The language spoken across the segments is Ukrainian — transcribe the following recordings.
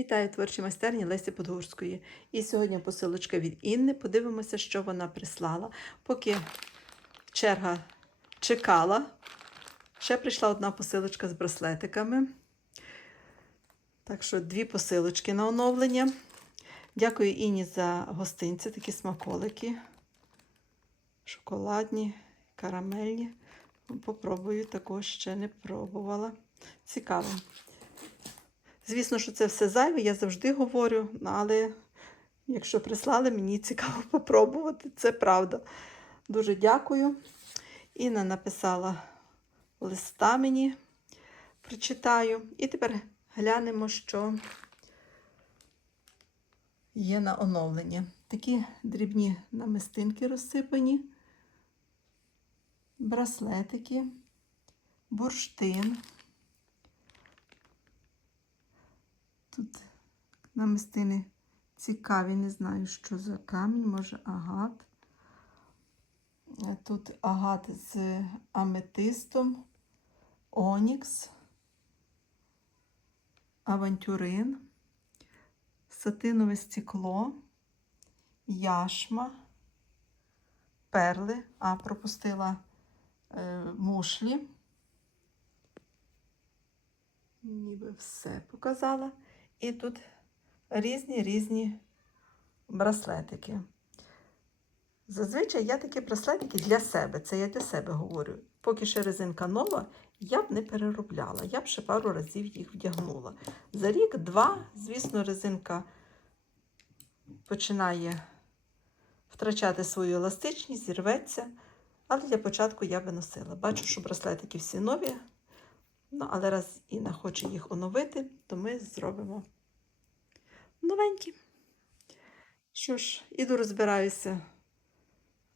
Вітаю творчі майстерні Лесі Подгурської. І сьогодні посилочка від Інни. Подивимося, що вона прислала. Поки черга чекала, ще прийшла одна посилочка з браслетиками. Так що дві посилочки на оновлення. Дякую Інні за гостинці, такі смаколики. Шоколадні, карамельні. Попробую, також ще не пробувала. Цікаво. Звісно, що це все зайве, я завжди говорю, але якщо прислали, мені цікаво попробувати, це правда. Дуже дякую. Інна написала листа мені, прочитаю. І тепер глянемо, що є на оновлення. Такі дрібні намистинки розсипані, браслетики, бурштин. Тут намистини цікаві, не знаю, що за камінь, може агат. Тут агат з аметистом, онікс, авантюрин, сатинове стекло, яшма, перли, а пропустила е, мушлі. Ніби все показала. І тут різні різні браслетики. Зазвичай я такі браслетики для себе, це я для себе говорю. Поки ще резинка нова, я б не переробляла, я б ще пару разів їх вдягнула. За рік-два, звісно, резинка починає втрачати свою еластичність, зірветься. Але для початку я би носила. Бачу, що браслетики всі нові. Ну, але раз Інна хоче їх оновити, то ми зробимо новенькі. Що ж, іду розбираюся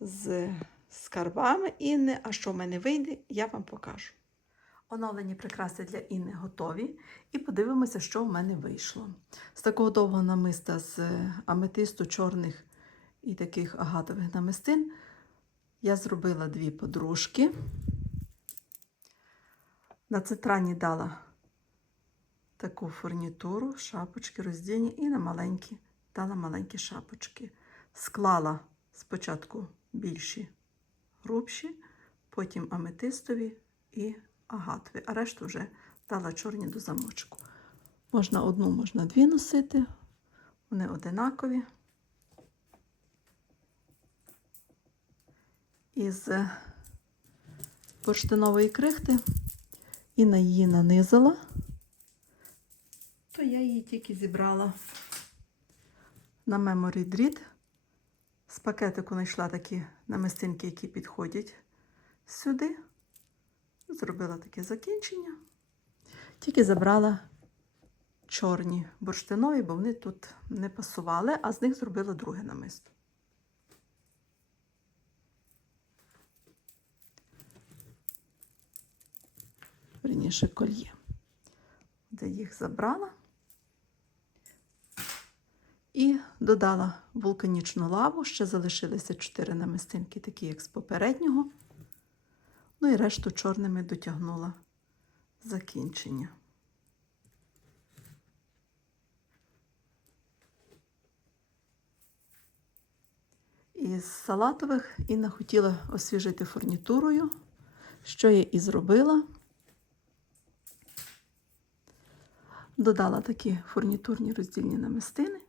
з скарбами Інни, а що в мене вийде, я вам покажу. Оновлені прикраси для Інни готові. І подивимося, що в мене вийшло. З такого довгого намиста з аметисту чорних і таких агатових намистин я зробила дві подружки. На цитрані дала таку фурнітуру, шапочки роздільні і на маленькі дала маленькі шапочки. Склала спочатку більші грубші, потім аметистові і агатові, а решту вже дала чорні до замочку. Можна одну, можна дві носити, вони одинакові. Із бурштинової крихти і на її нанизала, то я її тільки зібрала на Memory Dread. З пакетику знайшла такі намистинки, які підходять сюди. Зробила таке закінчення. Тільки забрала чорні бурштинові, бо вони тут не пасували, а з них зробила друге намисто. Верніше кольє, де їх забрала і додала вулканічну лаву, ще залишилися чотири намистинки, такі як з попереднього. Ну і решту чорними дотягнула закінчення. Із салатових Інна хотіла освіжити фурнітурою, що я і зробила. Додала такі фурнітурні роздільні намистини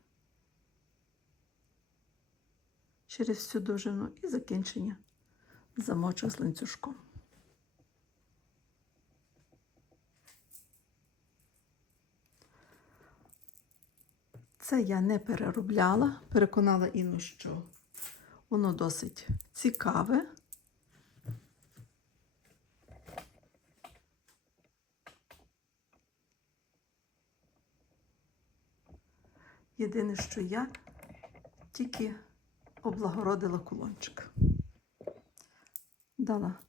через всю довжину і закінчення замочок з ланцюжком. Це я не переробляла, переконала Інну, що воно досить цікаве. Єдине, що я тільки облагородила кулончик. Дала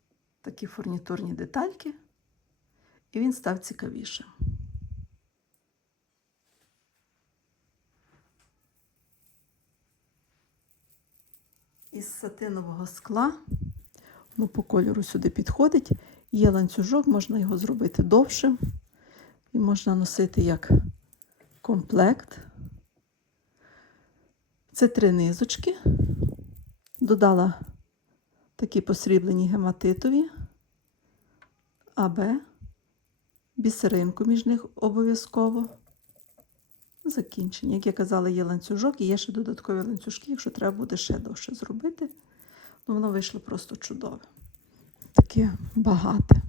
такі фурнітурні детальки, і він став цікавішим. Із сатинового скла, ну, по кольору сюди підходить, є ланцюжок, можна його зробити довшим, і можна носити як комплект. Це три низочки. Додала такі посріблені гематитові, АБ, бісеринку між них обов'язково. Закінчення. Як я казала, є ланцюжок і є ще додаткові ланцюжки, якщо треба буде ще довше зробити. Ну, воно вийшло просто чудове. Таке багате.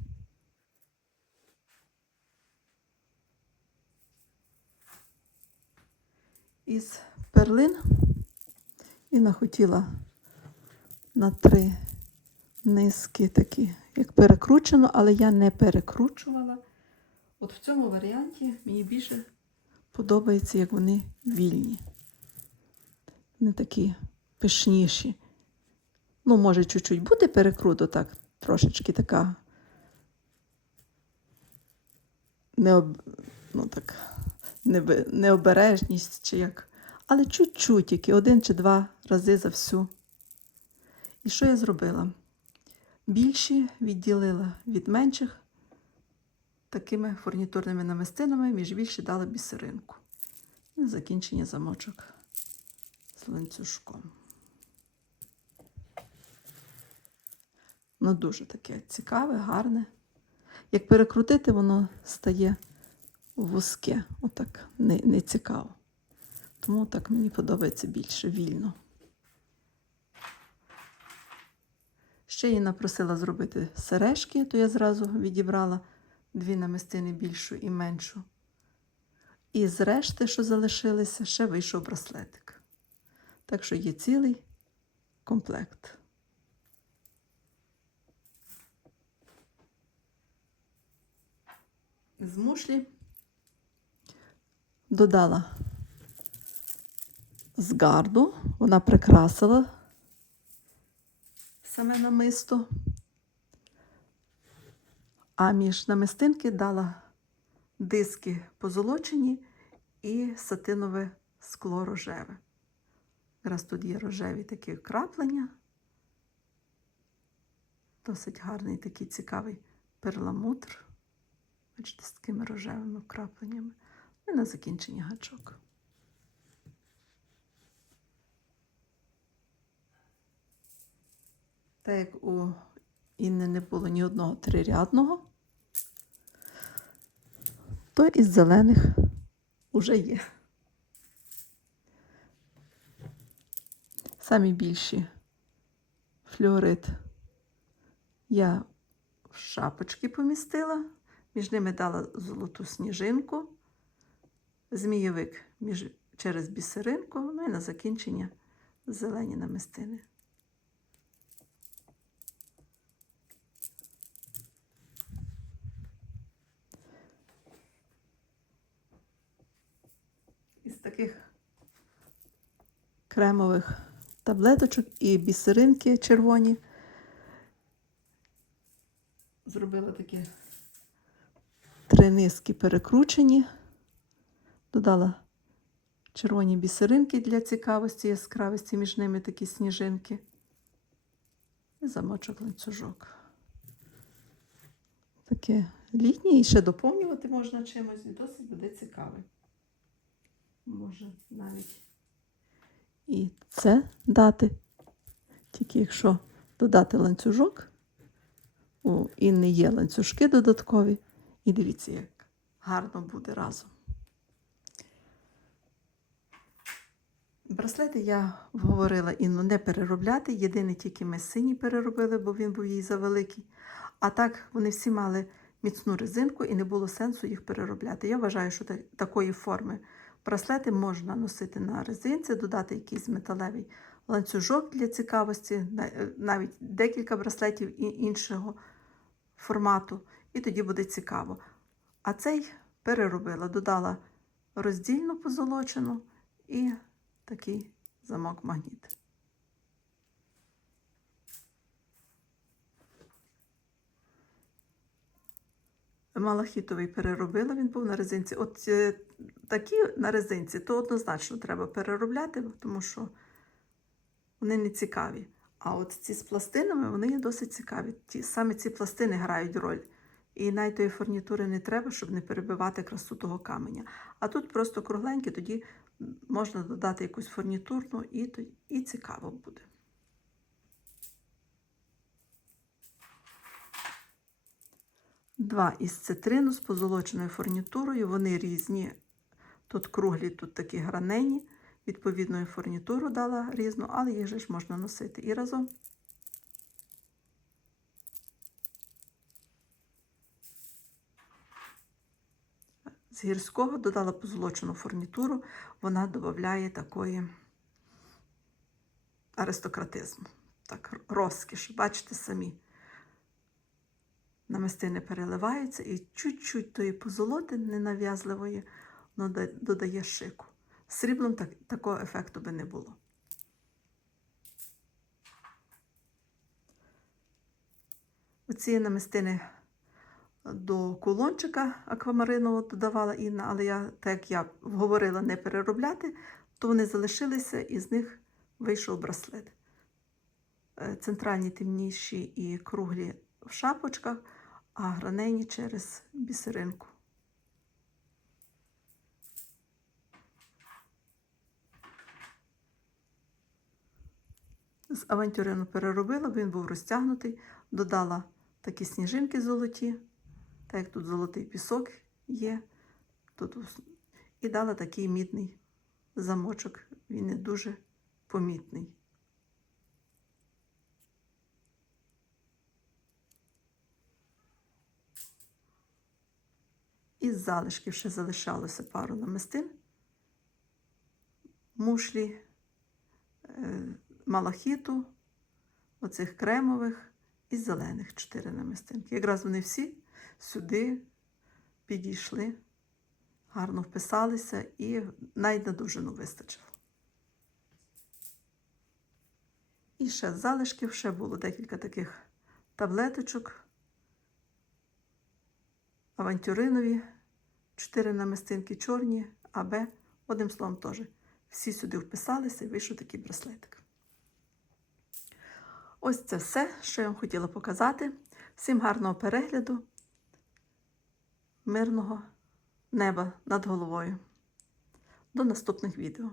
Із перлин Інна хотіла на три низки такі, як перекручено, але я не перекручувала. От в цьому варіанті мені більше подобається, як вони вільні. Вони такі пишніші. Ну, може, чуть-чуть буде перекруту, так, трошечки така. Необ... Ну, так, необережність чи як. Але чуть-чуть, які один чи два рази за всю. І що я зробила? Більші відділила від менших такими фурнітурними намистинами, між більші дала бісеринку. І на закінчення замочок з ланцюжком. Ну, дуже таке цікаве, гарне. Як перекрутити, воно стає вузьке. Отак не, не цікаво. Тому так мені подобається більше вільно. Ще її напросила зробити сережки, то я зразу відібрала дві намистини більшу і меншу. І з решти, що залишилися, ще вийшов браслетик. Так що є цілий комплект. З мушлі додала з гарду, вона прикрасила саме намисто, а між намистинки дала диски позолочені і сатинове скло рожеве. Якраз тут є рожеві такі краплення. Досить гарний такий цікавий перламутр. Бачите, з такими рожевими крапленнями. І на закінчення гачок. Так як у Інни не було ні одного трирядного, то із зелених уже є. Самі більші флюорит я в шапочки помістила, між ними дала золоту сніжинку, змійовик між, через бісеринку, ну і на закінчення зелені намистини. Із таких кремових таблеточок і бісеринки червоні. Зробила такі три низки перекручені, додала червоні бісеринки для цікавості, яскравості, між ними такі сніжинки. І замочок ланцюжок. Таке літнє і ще доповнювати можна чимось, і досить буде цікавий. Може навіть і це дати. Тільки якщо додати ланцюжок, у Інни є ланцюжки додаткові. І дивіться, як гарно буде разом. Браслети я вговорила Інну не переробляти. Єдине тільки ми синій переробили, бо він був їй завеликий. А так вони всі мали міцну резинку і не було сенсу їх переробляти. Я вважаю, що такої форми браслети можна носити на резинці, додати якийсь металевий ланцюжок для цікавості, е, навіть декілька браслетів іншого формату, і тоді буде цікаво. А цей переробила, додала роздільну позолочену і такий замок-магніт. Малахітовий переробила, він був на резинці. От е, такі на резинці, то однозначно треба переробляти, тому що вони не цікаві. А от ці з пластинами, вони є досить цікаві. Ті, саме ці пластини грають роль І навіть тої фурнітури не треба, щоб не перебивати красу того каменя. А тут просто кругленьке, тоді можна додати якусь фурнітурну і, і цікаво буде. Два із цитрину з позолоченою фурнітурою. Вони різні. Тут круглі, тут такі гранені. Відповідну і фурнітуру дала різну, але їх же ж можна носити і разом. З гірського додала позолочену фурнітуру, вона додає такої аристократизму, так, розкіш. Бачите самі. Намистини переливаються і чуть-чуть тої позолоти ненав'язливої воно додає шику. Сріблом так, такого ефекту би не було. Оці намистини до кулончика аквамаринового додавала Інна, але я, так як я говорила не переробляти, то вони залишилися і з них вийшов браслет. Е, Центральні темніші і круглі в шапочках, а гранені через бісеринку. З авантюрину переробила, він був розтягнутий, додала такі сніжинки золоті, так як тут золотий пісок є, тут і дала такий мідний замочок. Він не дуже помітний. Із залишків ще залишалося пару намистин, мушлі, е, малахіту, оцих кремових і зелених чотири намистинки. Якраз вони всі сюди підійшли, гарно вписалися і навіть на дужину вистачило. І ще з залишків ще було декілька таких таблеточок, авантюринові, чотири намистинки чорні, АБ, одним словом теж. Всі сюди вписалися і вийшов такий браслетик. Ось це все, що я вам хотіла показати. Всім гарного перегляду, мирного неба над головою. До наступних відео.